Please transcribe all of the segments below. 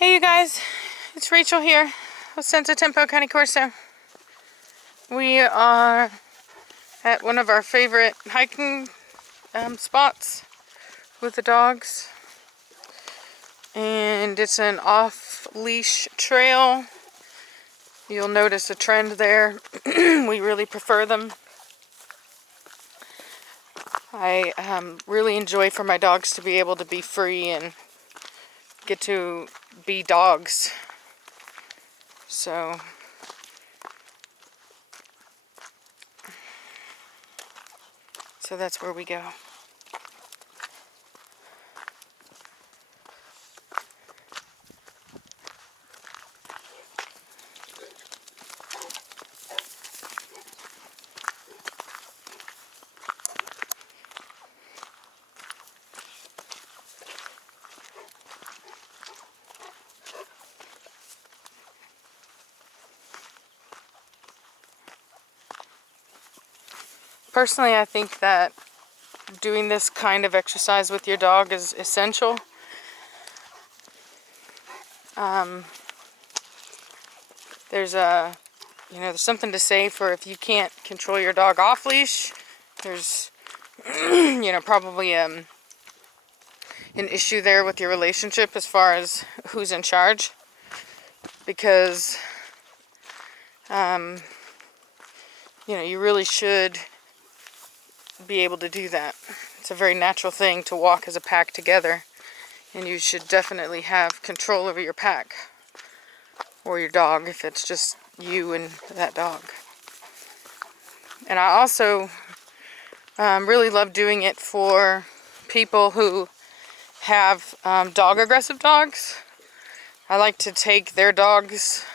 Hey you guys, it's Rachel here with Senza Tempo County Corso. We are at one of our favorite hiking spots with the dogs, and it's an off-leash trail. You'll notice a trend there. We really prefer them. I really enjoy for my dogs to be able to be free and get to be dogs. So that's where we go. Personally, I think that doing this kind of exercise with your dog is essential. There's something to say for if you can't control your dog off leash. There's probably an issue there with your relationship as far as who's in charge, because you really should be able to do that. It's a very natural thing to walk as a pack together, and you should definitely have control over your pack or your dog if it's just you and that dog. And I also really love doing it for people who have dog aggressive dogs. I like to take their dogs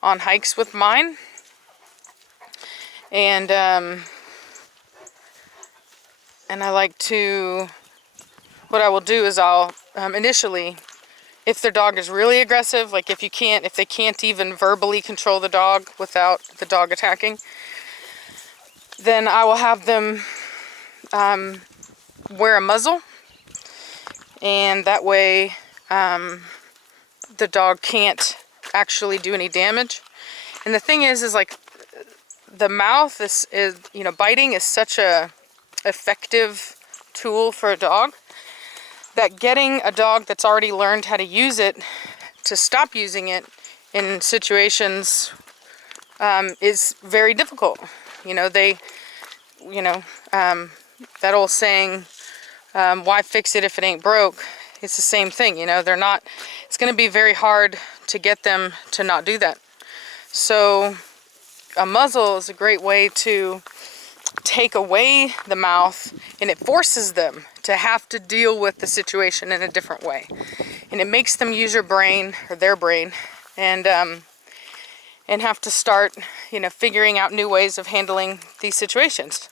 on hikes with mine, and I like to, what I will do is I'll initially, if their dog is really aggressive, like if they can't even verbally control the dog without the dog attacking, then I will have them wear a muzzle, and that way the dog can't actually do any damage. And the thing is like the mouth is biting is such a effective tool for a dog that getting a dog that's already learned how to use it to stop using it in situations is very difficult. That old saying, why fix it if it ain't broke? It's the same thing. It's going to be very hard to get them to not do that. So a muzzle is a great way to take away the mouth, and it forces them to have to deal with the situation in a different way, and it makes them use their brain, and have to start figuring out new ways of handling these situations.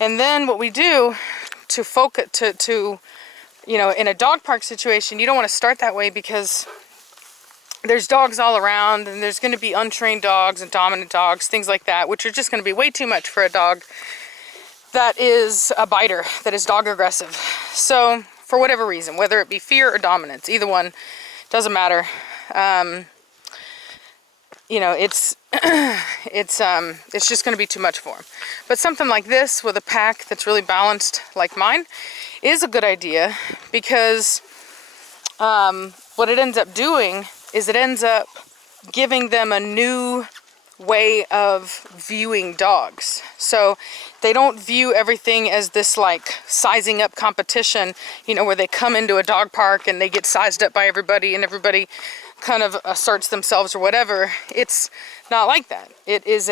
And then what we do to focus in a dog park situation, you don't want to start that way, because there's dogs all around, and there's going to be untrained dogs and dominant dogs, things like that, which are just going to be way too much for a dog that is a biter, that is dog aggressive. So for whatever reason, whether it be fear or dominance, either one, doesn't matter. It's just going to be too much for them. But something like this with a pack that's really balanced like mine is a good idea, because what it ends up doing is it ends up giving them a new way of viewing dogs. So they don't view everything as this like sizing up competition, where they come into a dog park and they get sized up by everybody and everybody kind of asserts themselves or whatever. It's not like that. It is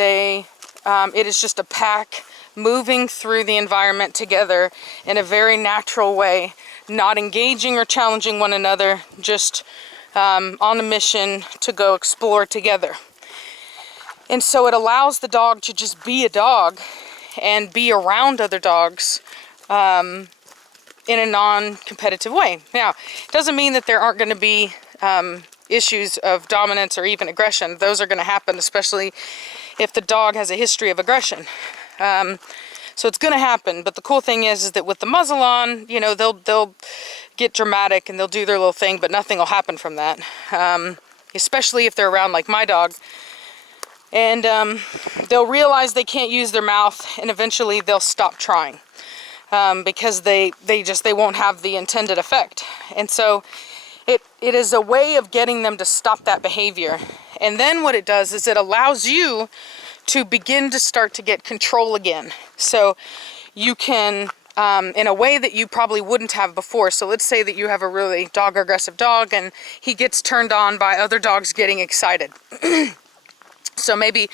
just a pack moving through the environment together in a very natural way, not engaging or challenging one another, just on a mission to go explore together. And so it allows the dog to just be a dog and be around other dogs in a non-competitive way. Now, it doesn't mean that there aren't going to be issues of dominance or even aggression. Those are going to happen, especially if the dog has a history of aggression. So it's going to happen. But the cool thing is that with the muzzle on, you know, they'll get dramatic and they'll do their little thing, but nothing will happen from that. Especially if they're around like my dog. And they'll realize they can't use their mouth, and eventually they'll stop trying because they won't have the intended effect. And so it is a way of getting them to stop that behavior. And then what it does is it allows you to begin to start to get control again. So you can, in a way that you probably wouldn't have before. So let's say that you have a really aggressive dog and he gets turned on by other dogs getting excited. So maybe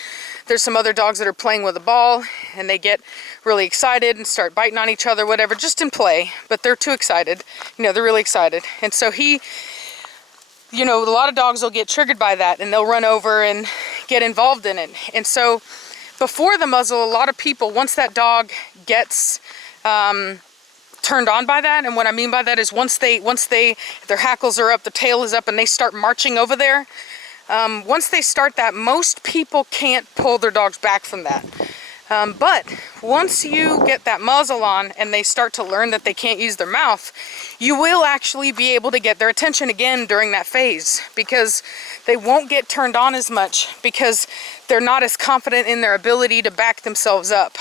there's some other dogs that are playing with a ball and they get really excited and start biting on each other, whatever, just in play, but they're too excited. You know, they're really excited. And so he, you know, a lot of dogs will get triggered by that and they'll run over and get involved in it. And so before the muzzle, a lot of people, once that dog gets turned on by that, and what I mean by that is once their hackles are up, the tail is up, and they start marching over there, once they start that, most people can't pull their dogs back from that. But once you get that muzzle on and they start to learn that they can't use their mouth, you will actually be able to get their attention again during that phase, because they won't get turned on as much because they're not as confident in their ability to back themselves up.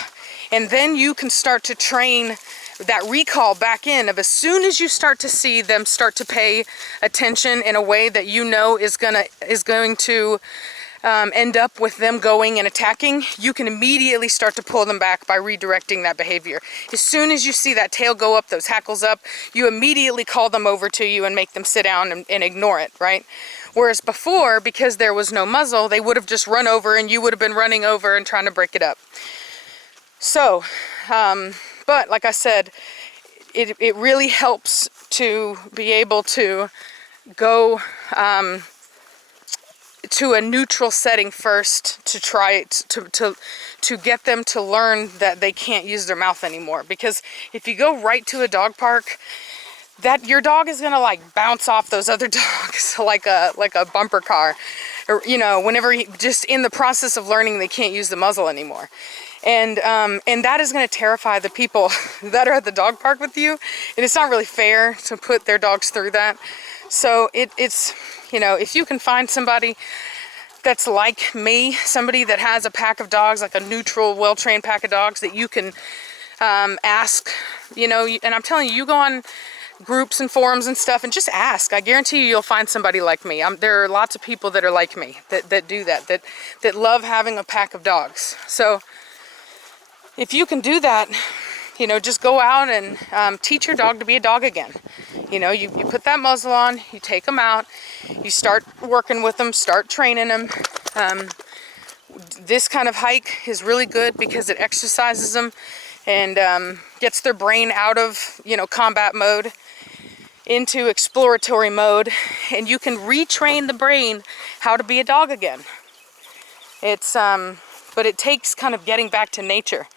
And then you can start to train that recall back in of as soon as you start to see them start to pay attention in a way that you know is going to end up with them going and attacking, you can immediately start to pull them back by redirecting that behavior. As soon as you see that tail go up, those hackles up, you immediately call them over to you and make them sit down and ignore it, right? Whereas before, because there was no muzzle, they would have just run over and you would have been running over and trying to break it up. So, but like I said, it really helps to be able to go to a neutral setting first to try it, to get them to learn that they can't use their mouth anymore. Because if you go right to a dog park, that your dog is gonna like bounce off those other dogs like a bumper car, or you know, whenever just in the process of learning they can't use the muzzle anymore. And that is going to terrify the people that are at the dog park with you. And it's not really fair to put their dogs through that. So it's, you know, if you can find somebody that's like me, somebody that has a pack of dogs, like a neutral, well-trained pack of dogs that you can ask, you know, and I'm telling you, you go on groups and forums and stuff and just ask. I guarantee you'll find somebody like me. There are lots of people that are like me that do that love having a pack of dogs. So if you can do that, you know, just go out and teach your dog to be a dog again. You know, you put that muzzle on, you take them out, you start working with them, start training them. This kind of hike is really good because it exercises them and gets their brain out of, you know, combat mode into exploratory mode, and you can retrain the brain how to be a dog again. It's but it takes kind of getting back to nature.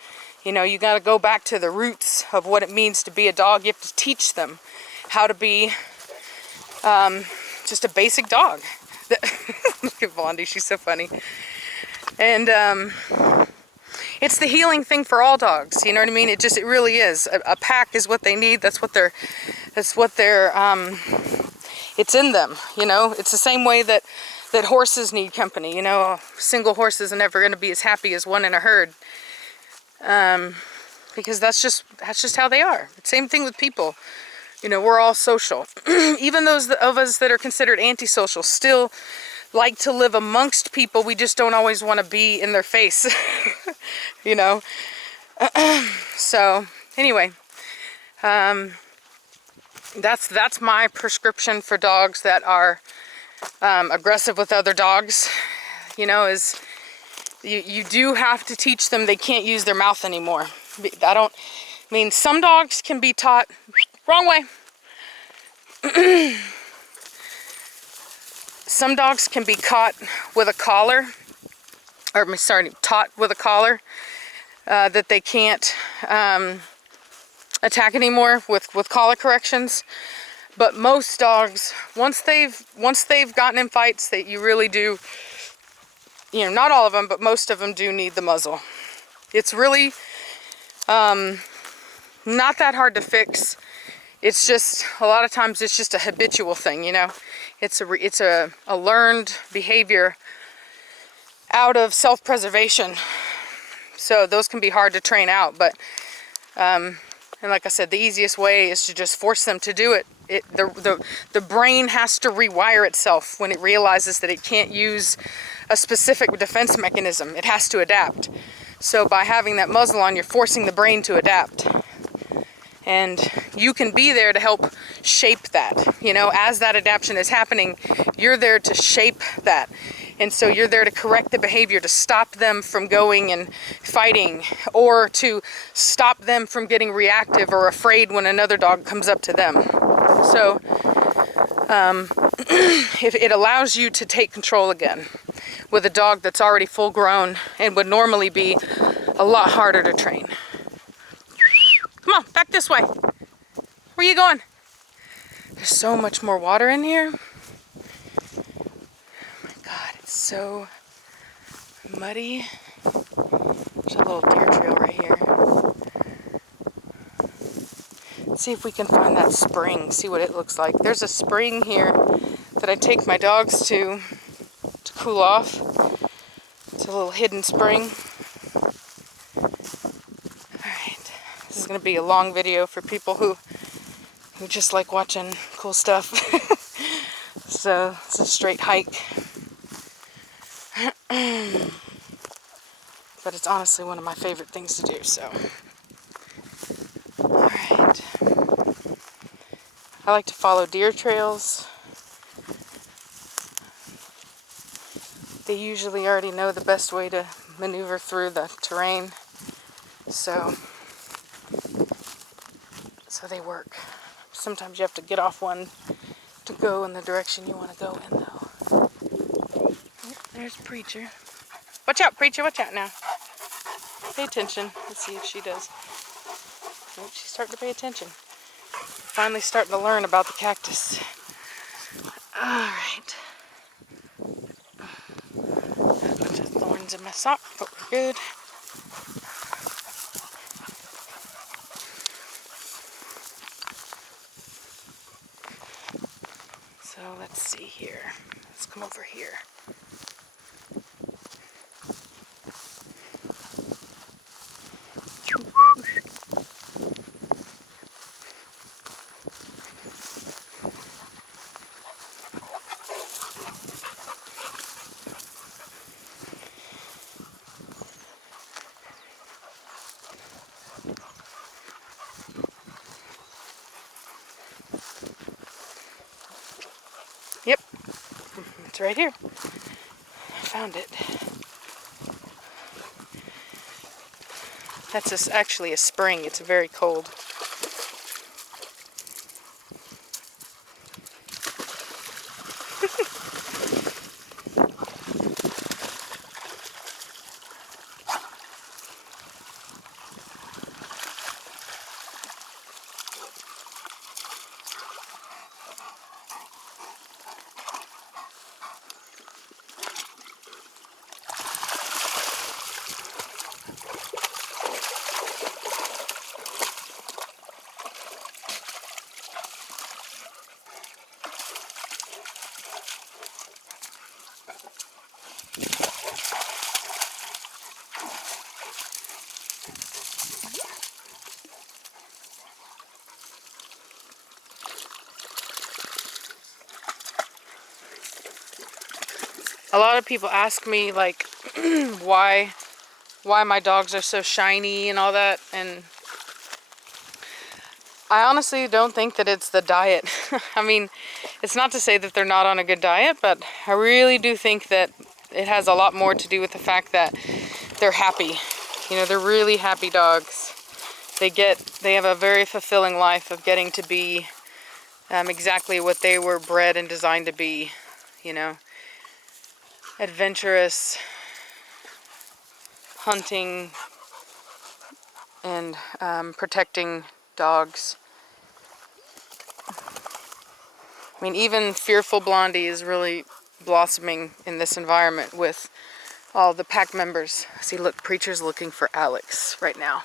You know, you got to go back to the roots of what it means to be a dog. You have to teach them how to be just a basic dog. Look at Blondie, she's so funny. And it's the healing thing for all dogs. You know what I mean? It really is. A pack is what they need. That's what they're it's in them. You know, it's the same way that horses need company. You know, a single horse isn't ever going to be as happy as one in a herd. Because that's just how they are. Same thing with people. You know, we're all social. Even those of us that are considered antisocial still like to live amongst people. We just don't always want to be in their face. You know. So anyway, that's my prescription for dogs that are aggressive with other dogs. You know, is you do have to teach them they can't use their mouth anymore. I mean, some dogs can be taught wrong way. Some dogs can be caught with a collar, or sorry, taught with a collar that they can't attack anymore with collar corrections. But most dogs, once they've gotten in fights, that you really do. You know, not all of them, but most of them do need the muzzle. It's really Not that hard to fix. It's just, a lot of times it's just a habitual thing, you know. It's a learned behavior out of self-preservation. So those can be hard to train out, but and like I said, the easiest way is to just force them to do it. The brain has to rewire itself when it realizes that it can't use a specific defense mechanism. It has to adapt. So by having that muzzle on, you're forcing the brain to adapt. And you can be there to help shape that. You know, as that adaptation is happening, you're there to shape that. And so you're there to correct the behavior, to stop them from going and fighting, or to stop them from getting reactive or afraid when another dog comes up to them. So if it allows you to take control again with a dog that's already full grown and would normally be a lot harder to train. Come on, back this way. Where are you going? There's so much more water in here. Oh my God, it's so muddy. There's a little deer trail right here. Let's see if we can find that spring, see what it looks like. There's a spring here that I take my dogs to cool off. It's a little hidden spring. Alright, this is going to be a long video for people who just like watching cool stuff. So it's a straight hike. But it's honestly one of my favorite things to do, so. Alright. I like to follow deer trails. They usually already know the best way to maneuver through the terrain. So they work. Sometimes you have to get off one to go in the direction you want to go in, though. Oh, there's Preacher. Watch out, Preacher, watch out now. Pay attention. Let's see if she does. Oh, she's starting to pay attention. Finally starting to learn about the cactus. Alright. A bunch of thorns in my sock, but we're good. So let's see here. Let's come over here. Yep, it's right here. I found it. That's actually a spring. It's very cold. A lot of people ask me, like, why my dogs are so shiny and all that, and I honestly don't think that it's the diet. I mean, it's not to say that they're not on a good diet, but I really do think that it has a lot more to do with the fact that they're happy. You know, they're really happy dogs. They have a very fulfilling life of getting to be exactly what they were bred and designed to be, you know. Adventurous, hunting, and protecting dogs. I mean, even Fearful Blondie is really blossoming in this environment with all the pack members. See, look, Preacher's looking for Alex right now.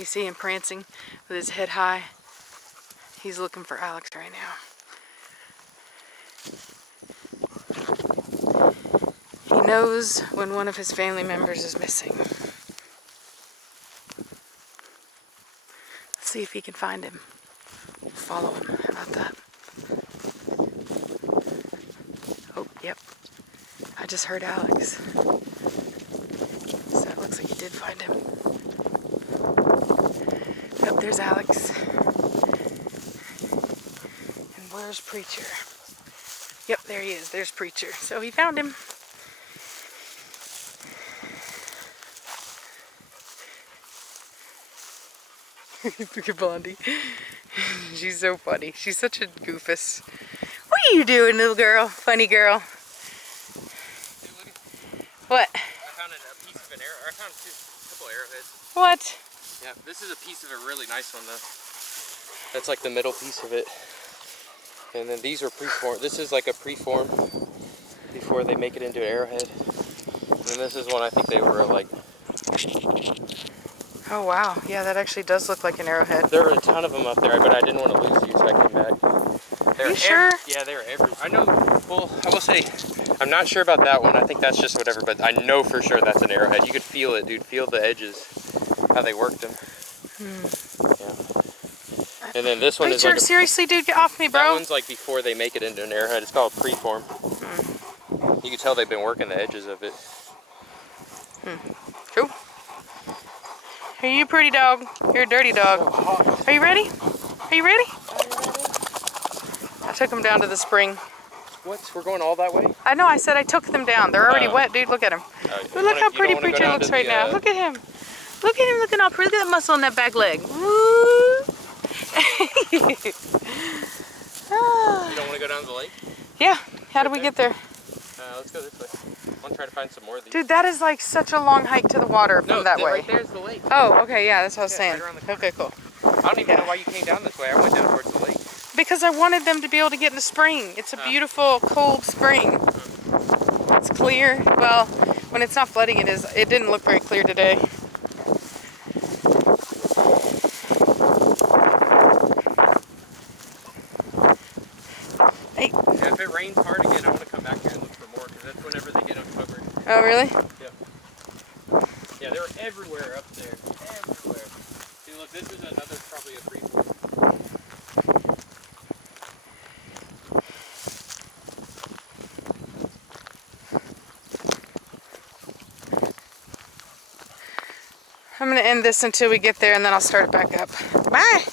You see him prancing with his head high. He's looking for Alex right now. He knows when one of his family members is missing. Let's see if he can find him. We'll follow him. How about that? Oh, yep. I just heard Alex. So it looks like he did find him. Yep, there's Alex. And where's Preacher? Yep, there he is. There's Preacher. So he found him. Look at Blondie. She's so funny. She's such a goofus. What are you doing, little girl? Funny girl. Hey, look at, What? I found a piece of an arrow. I found a couple arrowheads. What? Yeah, this is a piece of a really nice one though. That's like the middle piece of it. And then these are preformed. This is like a preform before they make it into an arrowhead. And then this is one I think they were like. Oh wow, yeah, that actually does look like an arrowhead. There were a ton of them up there, but I didn't want to lose you, so I came back. Are you sure? Yeah, they were everywhere. I know. Well, I will say, I'm not sure about that one. I think that's just whatever, but I know for sure that's an arrowhead. You could feel it, dude. Feel the edges, how they worked them. Yeah. And then this one is like. Seriously, dude, get off me, bro. That one's like before they make it into an arrowhead. It's called preform. You can tell they've been working the edges of it. Cool. Are you pretty dog? You're a dirty dog. Are you ready? Are you ready? I took them down to the spring. What? We're going all that way? I know, I said I took them down. They're already wet, dude. Look at him. Look how pretty Preacher looks right now. Look at him. Look at him looking all pretty. Look at that muscle on that back leg. Woo! You don't want to go down to the lake? Yeah. How do we get there? Let's go this way. I want to try to find some more of these. Dude, that is like such a long hike to the water from that way. Right there's the lake. Oh, okay, yeah, that's what I was saying. Right Okay, cool. I don't even know why you came down this way. I went down towards the lake. Because I wanted them to be able to get in the spring. It's a beautiful, cold spring. It's clear. Well, when it's not flooding, it is. It didn't look very clear today. Hey. Yeah, if it rains hard again, I want to come back here and look for more, because that's whenever they get uncovered. Oh, really? Yep. Yeah, they were everywhere up there. Everywhere. See, look, this is another, probably a preform. I'm going to end this until we get there, and then I'll start it back up. Bye!